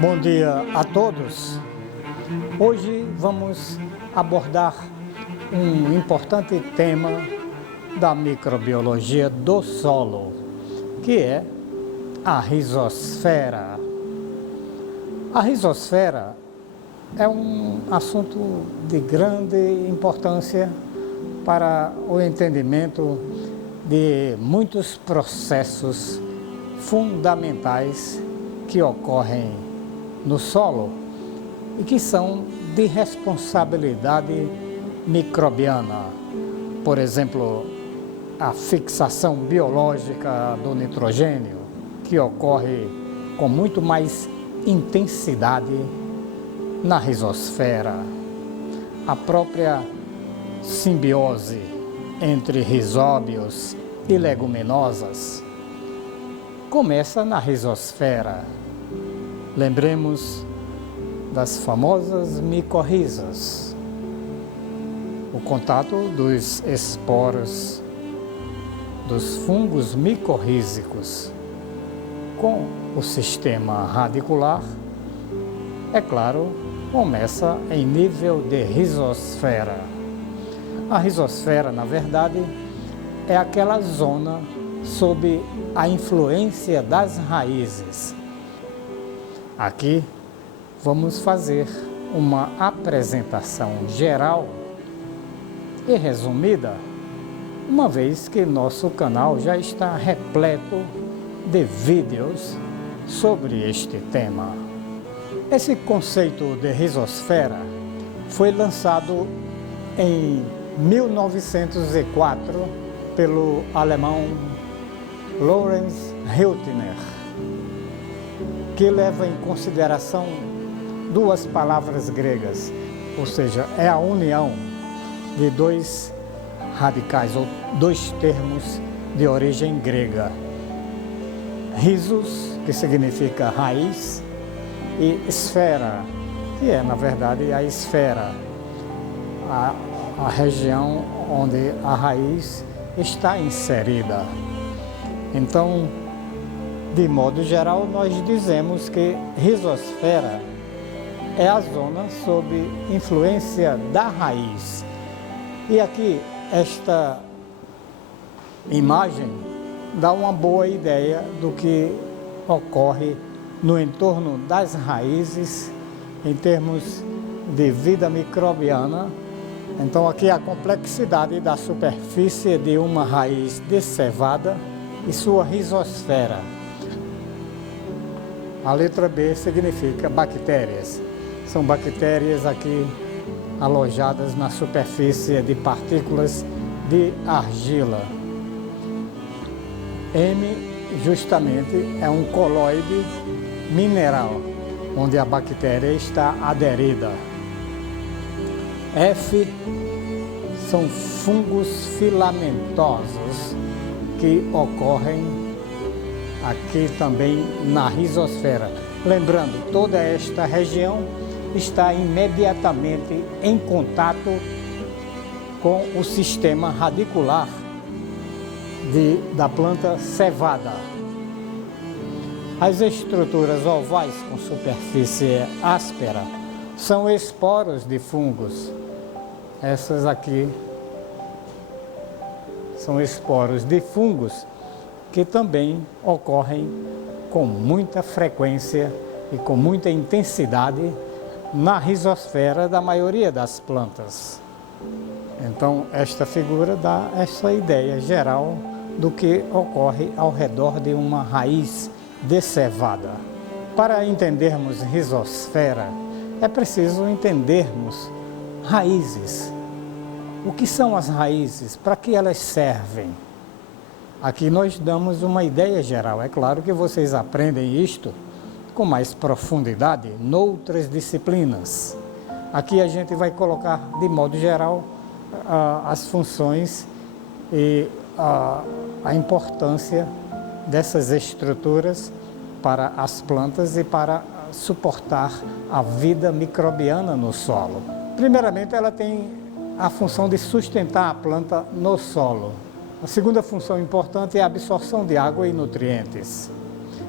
Bom dia a todos. Hoje vamos abordar um importante tema da microbiologia do solo, que é a rizosfera. A rizosfera é um assunto de grande importância para o entendimento de muitos processos fundamentais que ocorrem no solo e que são de responsabilidade microbiana. Por exemplo, a fixação biológica do nitrogênio, que ocorre com muito mais intensidade na rizosfera. A própria simbiose entre rizóbios e leguminosas começa na rizosfera. Lembremos das famosas micorrizas. O contato dos esporos dos fungos micorrízicos com o sistema radicular, é claro, começa em nível de rizosfera. A rizosfera, na verdade, é aquela zona sob a influência das raízes. Aqui vamos fazer uma apresentação geral e resumida, uma vez que nosso canal já está repleto de vídeos sobre este tema. Esse conceito de rizosfera foi lançado em 1904 pelo alemão Lorenz Hüttner, que leva em consideração duas palavras gregas, ou seja, é a união de dois radicais ou dois termos de origem grega. Rizos, que significa raiz, e esfera, que é, na verdade, a esfera, a região onde a raiz está inserida. Então, de modo geral, nós dizemos que rizosfera é a zona sob influência da raiz. E aqui, esta imagem dá uma boa ideia do que ocorre no entorno das raízes em termos de vida microbiana. Então, aqui a complexidade da superfície de uma raiz descevada e sua rizosfera. A letra B significa bactérias. São bactérias aqui alojadas na superfície de partículas de argila. M, justamente, é um coloide mineral, onde a bactéria está aderida. F são fungos filamentosos que ocorrem aqui também na rizosfera. Lembrando, toda esta região está imediatamente em contato com o sistema radicular da planta cevada. As estruturas ovais com superfície áspera são esporos de fungos. Essas aqui são esporos de fungos que também ocorrem com muita frequência e com muita intensidade na rizosfera da maioria das plantas. Então, esta figura dá essa ideia geral do que ocorre ao redor de uma raiz descevada. Para entendermos rizosfera, é preciso entendermos raízes. O que são as raízes? Para que elas servem? Aqui nós damos uma ideia geral. É claro que vocês aprendem isto com mais profundidade noutras disciplinas. Aqui a gente vai colocar, de modo geral, as funções e a importância dessas estruturas para as plantas e para suportar a vida microbiana no solo. Primeiramente, ela tem a função de sustentar a planta no solo. A segunda função importante é a absorção de água e nutrientes.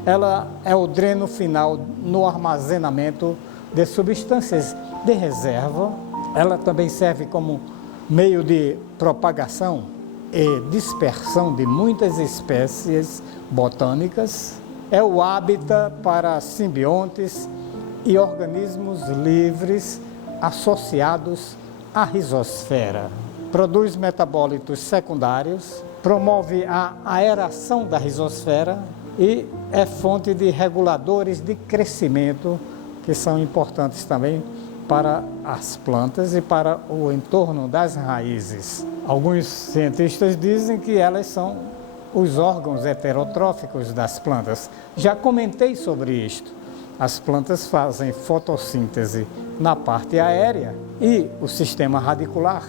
Ela é o dreno final no armazenamento de substâncias de reserva. Ela também serve como meio de propagação e dispersão de muitas espécies botânicas. É o hábitat para simbiontes e organismos livres associados à rizosfera. Produz metabólitos secundários, promove a aeração da rizosfera e é fonte de reguladores de crescimento que são importantes também para as plantas e para o entorno das raízes. Alguns cientistas dizem que elas são os órgãos heterotróficos das plantas. Já comentei sobre isto. As plantas fazem fotossíntese na parte aérea e o sistema radicular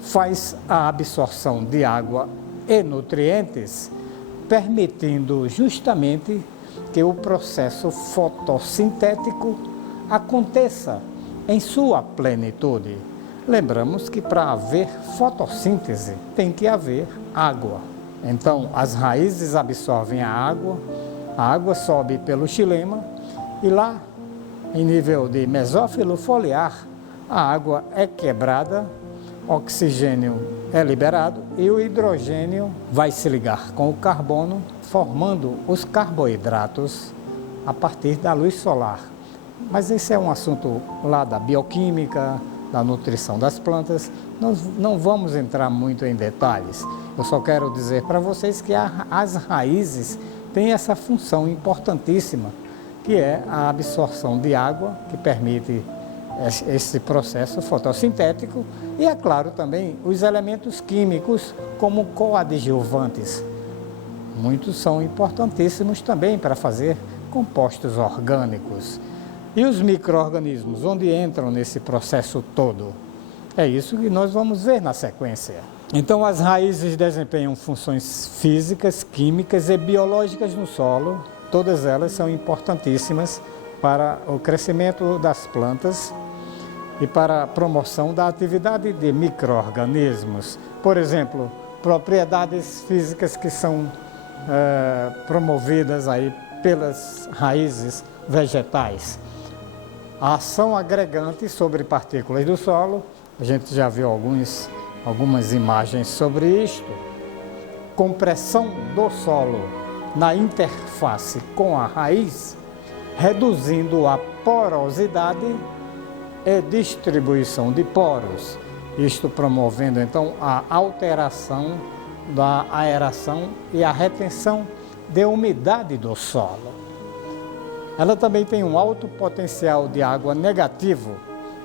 faz a absorção de água e nutrientes, permitindo justamente que o processo fotossintético aconteça em sua plenitude. Lembramos que para haver fotossíntese tem que haver água. Então, as raízes absorvem a água sobe pelo xilema e lá, em nível de mesófilo foliar, a água é quebrada, oxigênio é liberado e o hidrogênio vai se ligar com o carbono, formando os carboidratos a partir da luz solar. Mas esse é um assunto lá da bioquímica, da nutrição das plantas. Nós não vamos entrar muito em detalhes. Eu só quero dizer para vocês que as raízes têm essa função importantíssima, que é a absorção de água, que permite esse processo fotossintético, e é claro também os elementos químicos como coadjuvantes. Muitos são importantíssimos também para fazer compostos orgânicos. E os micro-organismos, onde entram nesse processo todo? É isso que nós vamos ver na sequência. Então, as raízes desempenham funções físicas, químicas e biológicas no solo. Todas elas são importantíssimas para o crescimento das plantas e para a promoção da atividade de micro-organismos. Por exemplo, propriedades físicas que são promovidas aí pelas raízes vegetais. A ação agregante sobre partículas do solo, a gente já viu algumas imagens sobre isto. Compressão do solo na interface com a raiz, reduzindo a porosidade e distribuição de poros. Isto promovendo então a alteração da aeração e a retenção de umidade do solo. Ela também tem um alto potencial de água negativo,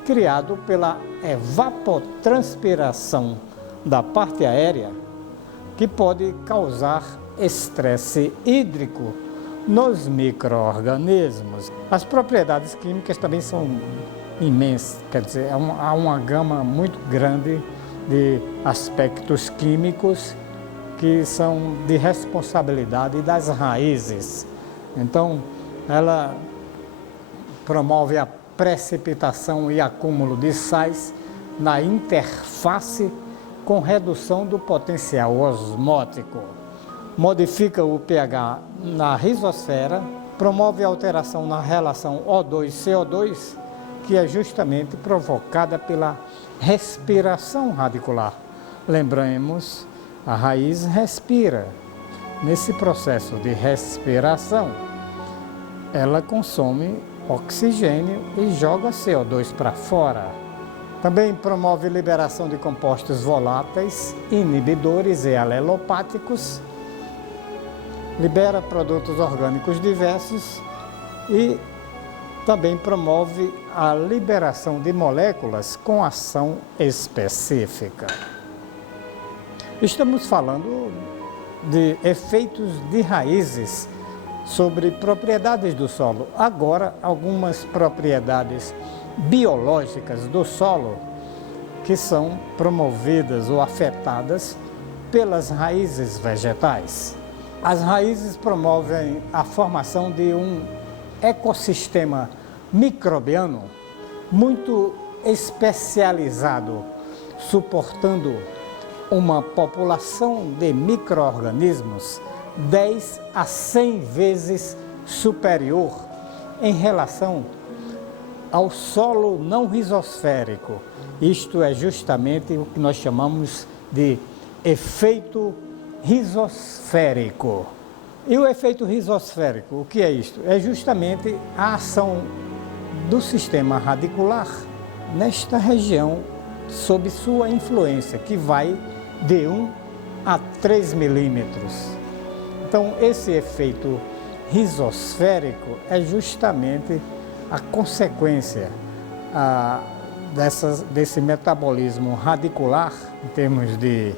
criado pela evapotranspiração da parte aérea, que pode causar estresse hídrico nos micro-organismos. As propriedades químicas também são imensas, quer dizer, há uma gama muito grande de aspectos químicos que são de responsabilidade das raízes. Então, ela promove a precipitação e acúmulo de sais na interface com redução do potencial osmótico. Modifica o pH na rizosfera, promove alteração na relação O2-CO2, que é justamente provocada pela respiração radicular. Lembremos, a raiz respira. Nesse processo de respiração, ela consome oxigênio e joga CO2 para fora. Também promove liberação de compostos voláteis, inibidores e alelopáticos, libera produtos orgânicos diversos e também promove a liberação de moléculas com ação específica. Estamos falando de efeitos de raízes sobre propriedades do solo. Agora, algumas propriedades biológicas do solo que são promovidas ou afetadas pelas raízes vegetais. As raízes promovem a formação de um ecossistema microbiano muito especializado suportando uma população de micro-organismos 10 a 100 vezes superior em relação ao solo não rizosférico. Isto é justamente o que nós chamamos de efeito rizosférico. E o efeito rizosférico, o que é isto? É justamente a ação do sistema radicular nesta região sob sua influência, que vai de 1 a 3 milímetros. Então, esse efeito rizosférico é justamente a consequência desse metabolismo radicular, em termos de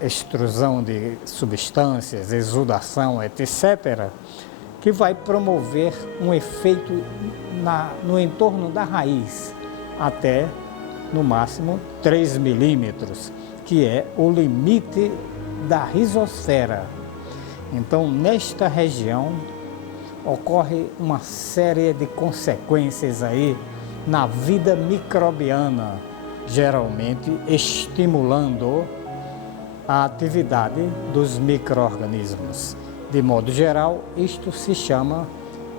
extrusão de substâncias, exudação, etc., que vai promover um efeito no entorno da raiz, até, no máximo, 3 milímetros, que é o limite da rizosfera. Então, nesta região, ocorre uma série de consequências aí na vida microbiana, geralmente estimulando a atividade dos micro-organismos. De modo geral, isto se chama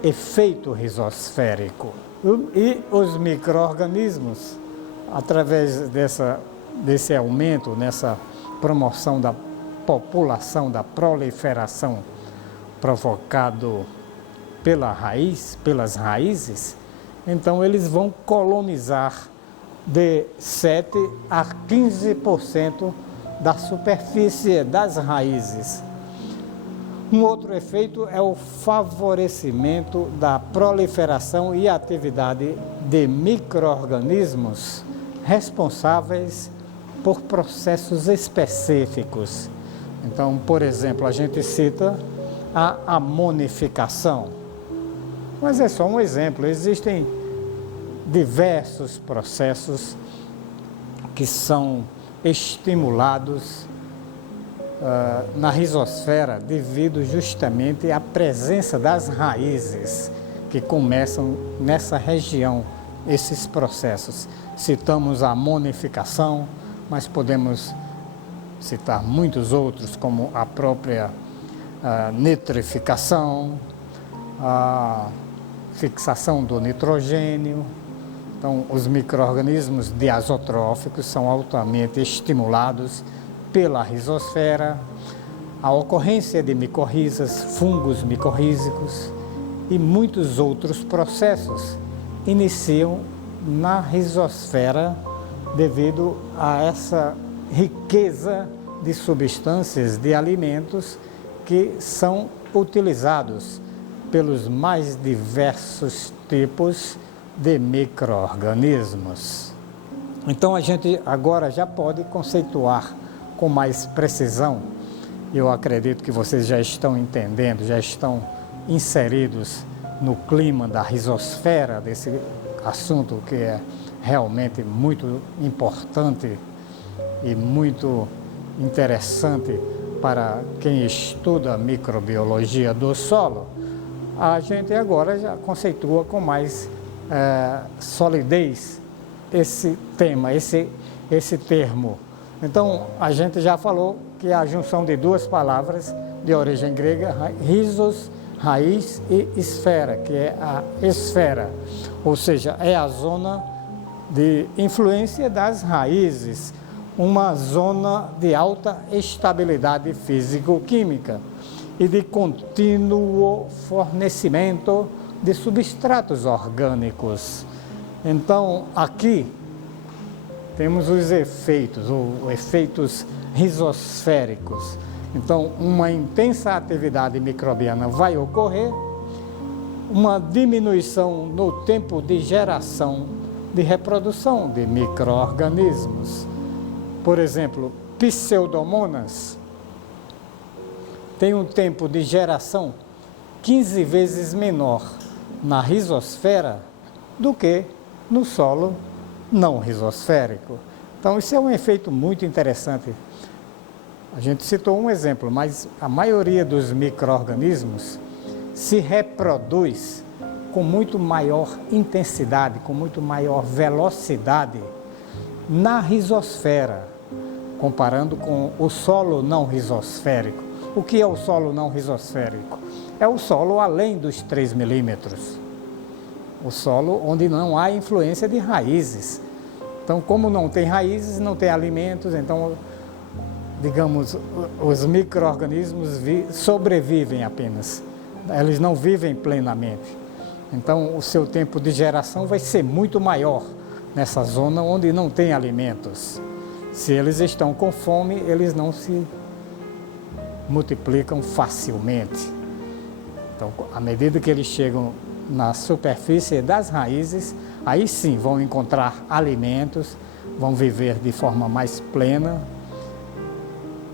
efeito rizosférico. E os micro-organismos, através desse aumento, nessa promoção da população, da proliferação provocado pelas raízes, então eles vão colonizar de 7 a 15% da superfície das raízes. Um outro efeito é o favorecimento da proliferação e atividade de micro-organismos responsáveis por processos específicos. Então, por exemplo, a gente cita a amonificação. Mas é só um exemplo, existem diversos processos que são estimulados na rizosfera devido justamente à presença das raízes que começam nessa região, esses processos. Citamos a amonificação, mas podemos citar muitos outros, como a própria nitrificação, a fixação do nitrogênio. Então, os micro-organismos diazotróficos são altamente estimulados pela rizosfera, a ocorrência de micorrizas, fungos micorrízicos e muitos outros processos iniciam na rizosfera devido a essa riqueza de substâncias, de alimentos que são utilizados pelos mais diversos tipos de micro-organismos. Então a gente agora já pode conceituar com mais precisão. Eu acredito que vocês já estão entendendo, já estão inseridos no clima da rizosfera, desse assunto que é realmente muito importante e muito interessante para quem estuda a microbiologia do solo. A gente agora já conceitua com mais solidez esse tema, esse termo. Então, a gente já falou que é a junção de duas palavras de origem grega, rizos, raiz, e esfera, que é a esfera, ou seja, é a zona de influência das raízes, uma zona de alta estabilidade físico-química e de contínuo fornecimento de substratos orgânicos. Então, aqui temos os efeitos rizosféricos. Então, uma intensa atividade microbiana vai ocorrer, uma diminuição no tempo de geração, de reprodução de micro-organismos. Por exemplo, Pseudomonas tem um tempo de geração 15 vezes menor na rizosfera do que no solo não rizosférico. Então, isso é um efeito muito interessante. A gente citou um exemplo, mas a maioria dos micro-organismos se reproduz com muito maior intensidade, com muito maior velocidade na risosfera, comparando com o solo não risosférico. O que é o solo não risosférico? É o solo além dos 3 milímetros. O solo onde não há influência de raízes. Então, como não tem raízes, não tem alimentos, então, digamos, os micro-organismos sobrevivem apenas. Eles não vivem plenamente. Então, o seu tempo de geração vai ser muito maior nessa zona onde não tem alimentos. Se eles estão com fome, eles não se multiplicam facilmente. Então, à medida que eles chegam na superfície das raízes, aí sim vão encontrar alimentos, vão viver de forma mais plena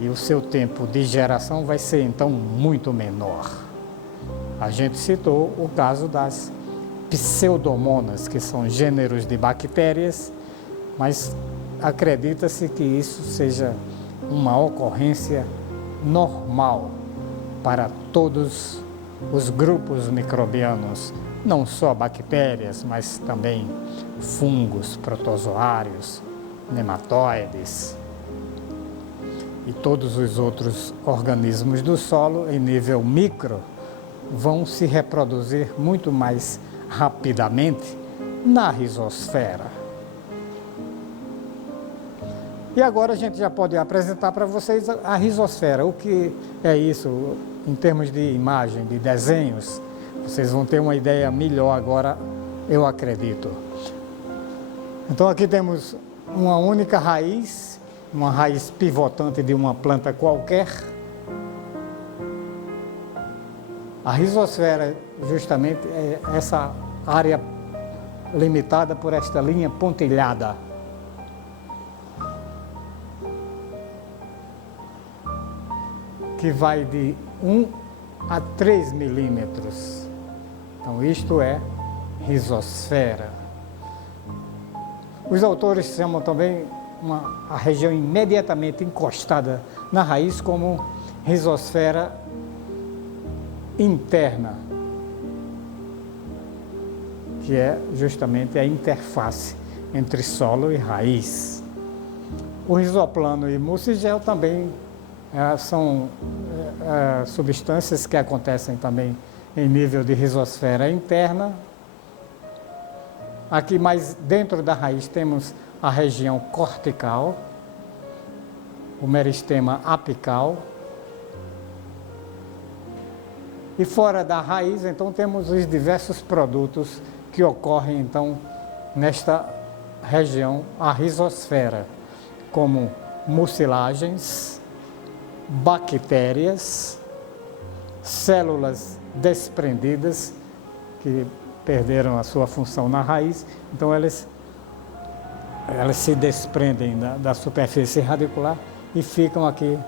e o seu tempo de geração vai ser então muito menor. A gente citou o caso das pseudomonas, que são gêneros de bactérias, mas acredita-se que isso seja uma ocorrência normal para todos os grupos microbianos, não só bactérias, mas também fungos, protozoários, nematóides e todos os outros organismos do solo em nível micro vão se reproduzir muito mais rapidamente na risosfera. E agora a gente já pode apresentar para vocês a risosfera. O que é isso em termos de imagem, de desenhos? Vocês vão ter uma ideia melhor agora, eu acredito. Então aqui temos uma única raiz, uma raiz pivotante de uma planta qualquer. A risosfera justamente é essa área limitada por esta linha pontilhada. Que vai de 1 a 3 milímetros. Então, isto é risosfera. Os autores chamam também a região imediatamente encostada na raiz como risosfera interna, que é justamente a interface entre solo e raiz. O risoplano e mucigel também são substâncias que acontecem também em nível de risosfera interna. Aqui mais dentro da raiz temos a região cortical, o meristema apical. E fora da raiz, então, temos os diversos produtos que ocorrem, então, nesta região, a risosfera, como mucilagens, bactérias, células desprendidas que perderam a sua função na raiz, então elas se desprendem da superfície radicular e ficam aqui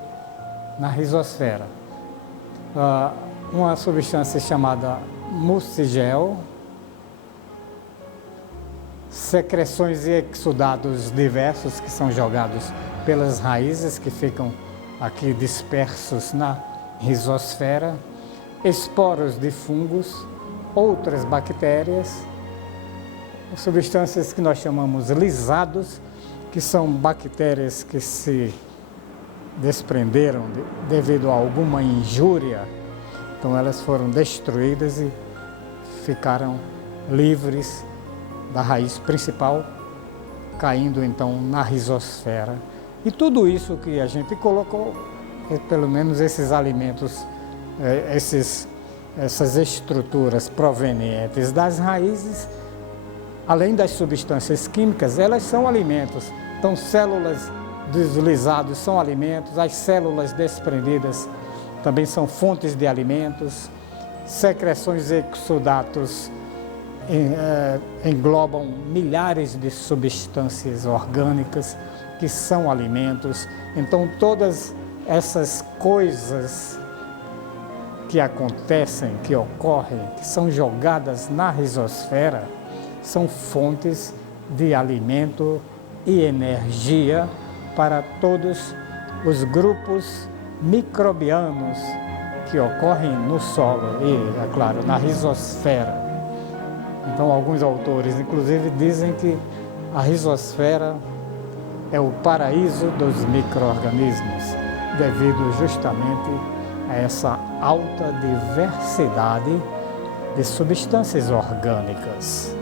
na risosfera. Uma substância chamada mucigel, secreções e exudados diversos que são jogados pelas raízes que ficam aqui dispersos na risosfera, esporos de fungos, outras bactérias, substâncias que nós chamamos lisados, que são bactérias que se desprenderam devido a alguma injúria, então elas foram destruídas e ficaram livres da raiz principal, caindo então na risosfera. E tudo isso que a gente colocou, pelo menos esses alimentos, essas estruturas provenientes das raízes, além das substâncias químicas, elas são alimentos. Então, células deslizadas são alimentos, as células desprendidas também são fontes de alimentos, secreções e exudatos englobam milhares de substâncias orgânicas que são alimentos. Então, todas essas coisas que acontecem, que ocorrem, que são jogadas na risosfera, são fontes de alimento e energia para todos os grupos microbianos que ocorrem no solo e, é claro, na risosfera. Então, alguns autores, inclusive, dizem que a risosfera é o paraíso dos micro-organismos, devido justamente a essa alta diversidade de substâncias orgânicas.